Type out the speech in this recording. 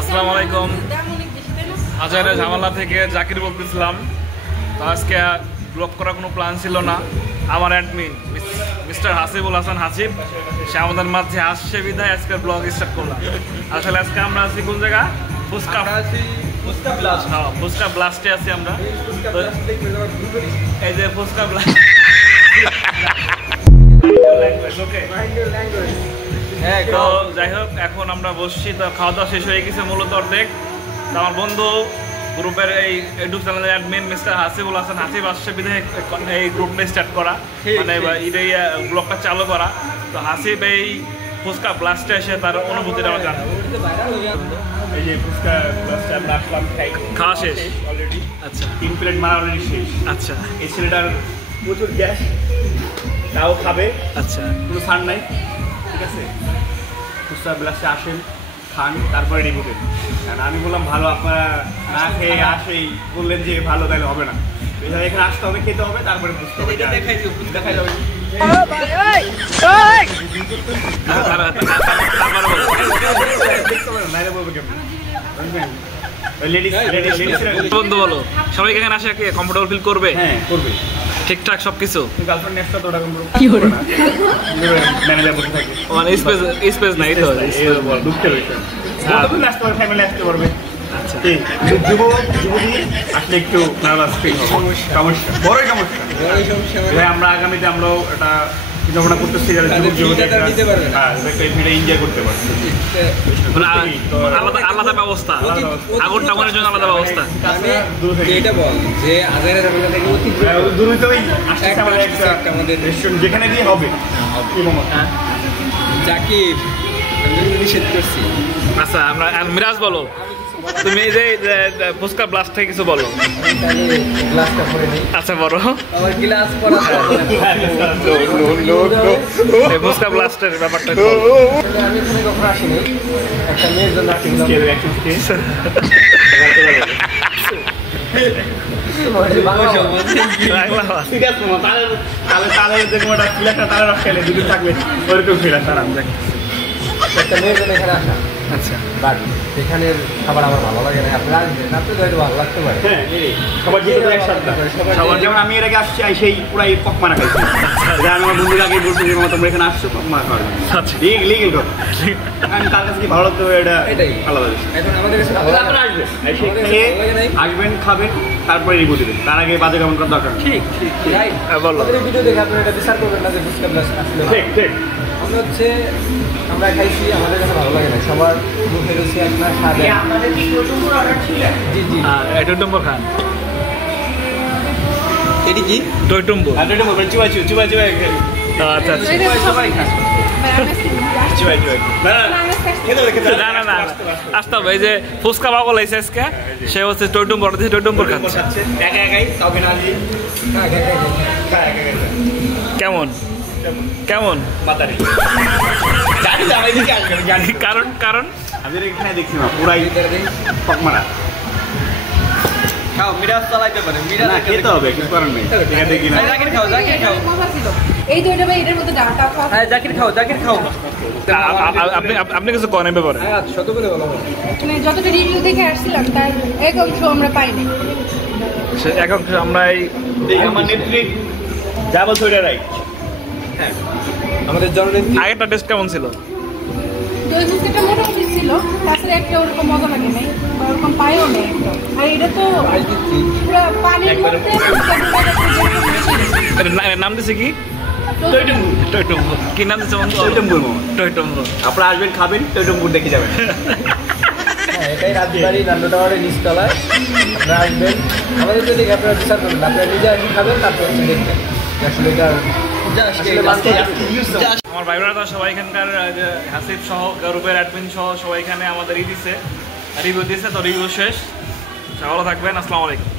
আসসালামু আলাইকুম। আজকের ঝামেলা থেকে জাকির বলতেছিলাম। তো আজকে ব্লগ করার কোনো প্ল্যান ছিল না। আমার অ্যাডমিন মিস্টার হাসিবুল হাসান হাসিব সে আমাদের মাঝে আসছে বিধায় আজকে ব্লগ স্টার্ট করলাম। আসলে আজকে আমরা আছি কোন জায়গা? ফুচকা ব্লাস্টে আছি আমরা। এই যে ফুচকা ব্লাস্ট তো যাই হোক, এখন আমরা বসছি। তো খাওয়া দাওয়া শেষ হয়ে গেছে মূলত অর্ধেক। তো আমার বন্ধু গ্রুপের এই ইউটিউব চ্যানেলের অ্যাডমিন মিস্টার হাসিবুল হাসান হাসিব আসছে বিধায় এই গ্রুপটা স্টার্ট করা, মানে এই ব্লগটা চালু করা। তো হাসিব এই ফুচকা ব্লাস্টে এসে তার অনুভূতিটা আমার জানাবো। এই যে ফুচকা ব্লাস্টে আমরা আসলাম, খাওয়া শেষ অলরেডি। আচ্ছা, 3 প্লেট মারা অলরেডি শেষ। আচ্ছা, এই ছেলেটার প্রচুর গ্যাস, তাও খাবে, আচ্ছা, কোনো ছাড় নাই। ঠিক আছে, ফুচকা ব্লাস্টে আসেন, খান, তারপরে রিপোর্টেন। কারণ আমি বললাম ভালো, আপনারা না খেয়ে আসেই বললেন যে ভালো, তাহলে হবে না। এখানে আসতে হবে, খেতে হবে, তারপরে বুঝতে হবে। দেখাই যাবে বন্ধু বলো, সবাই এখানে আসে কমফোর্টেবল ফিল করবে? হ্যাঁ, করবে ঠিকঠাক সবকিছু। গার্লফ্রেন্ড নেক্সট তো ওটা কি করে না ম্যানেজার বসে থাকে, মানে স্পেস নাই তো, দুঃখের বিষয়। বন্ধু আসতে পারবে, ফ্যামিলি আসতে পারবে। আচ্ছা, যুবতী আসলে একটু নার্ভাস ফিল হবে, সমস্যা, বড়ই সমস্যা। আমরা আগামীতে আমরাও একটা চিন্তাভাবনা করতেছি যারা এনজয় করতে পারছে। আলাদা ব্যবস্থা, আগুন টাগুনের জন্য আলাদা ব্যবস্থা। যেখানে দিয়ে হবে জাকির নিষেধ করছি। আচ্ছা, আমরা মিরাজ বলো, তুমি এই যে ফুচকা ব্লাস্ট থেকে কিছু বলো। গ্লাসটা পরে নেই। আচ্ছা, বলো। আমার গ্লাস পরা ফুচকা ব্লাস্টের ব্যাপারটা। আমি এখানে কখনো আসিনি, একটা মেয়ের জন্য আসছিলাম। একটা মেয়ের জন্য এখানে আসা। আচ্ছা, বাট এখানের খাবার আমার ভালো লাগে না। আপনি আসবেন, আপনি হয়তো ভালো লাগতে পারে। হ্যাঁ, সবার যেহেতু একসাথে, সবার যেমন আমি এর আগে আসছি, সেই পুরাই পকমানা খাইছি। আমি আমার বন্ধুর আগে বলছি যে তোমরা এখানে আসছো পকমানা খাওয়ার জন্য। লিগেল কথা। আমি তার কাছে কি ভালো লাগতে হবে, এটাই আলাদা বিষয়। এখন আমাদের কাছে ভালো লাগে না। আসবেন, খাবেন, তারপরে রিভিউ দেবেন। তার আগে বাজে কেমন করার দরকার। ঠিক রাইট। আমাদের ভিডিও দেখে আপনারা এটা বিচার করবেন না যে ফুচকা ব্লাস্ট আসলে। ঠিক। মনে হচ্ছে আমরা খাইছি, আমাদের কাছে ভালো লাগে না। সবার মুখে রয়েছে আপনার স্বাদে। আমাদের কি টইটুম্বুর অর্ডার ছিল? জি টইটুম্বুর খান। এটি কি টইটুম্বুর? টইটুম্বুর মানে চুবাই খাই। আচ্ছা, সবাই খায়। চুবাই না আসতে হবে। এই যে ফুচকা পাগল হয়েছে আজকে, সে হচ্ছে টইটুম্বুর খাচ্ছে। একাই তবে না দিয়ে কেমন মাতারি জানি কারণ আমি এখানে দেখছি না, পুরাই পকমানা। খাও, মিরাজ চালাইতে পারে। মিরাজ খেতে হবে, কিছু করার নেই। দেখি না, জাকির খাও। এই দুইটা ভাই এটার মধ্যে ডাটা খাও। হ্যাঁ, জাকির খাও। আপনি কিছু করেন ব্যাপারে? হ্যাঁ, শত করে বলো। মানে যতটা রিভিউ দেখে আসছিলাম তার এক অংশ আমরা পাইনি। এখন আমরা আমার নেত্রী যা বলছো ওইটা রাইট। হ্যাঁ, আমাদের জননেত্রী। আগেরটা টেস্ট কেমন ছিল? দই ফুচকাটা মোটামুটি ছিল, তাছাড়া একটা ওরকম মজা লাগে নাই, ওরকম পাইও নেই। আর এটা তো পুরো পানির মধ্যে নাম দিছে কি? টইটুম্বুর। কি নাম দিচ্ছে? টইটুম্বুর। আপনারা আসবেন, খাবেন, টইটুম্বুর দেখে যাবেন। হ্যাঁ, এটাই রাজবাড়ি নান্ডু টাওয়ারের নিচতলায়। আপনারা আসবেন, আমাদের যদি আপনারা বিচার করবেন, আপনারা নিজে আসি খাবেন, তারপর হচ্ছে দেখবেন আসলে এটা। আমার ভাই বোনেরা সবাই এখানকার হাসিব সহ গ্রুপের অ্যাডমিন সহ সবাই এখানে আমাদের রিভিউ দিচ্ছে। তো রিভিউ শেষ। ভালো থাকবেন। আসসালামু আলাইকুম।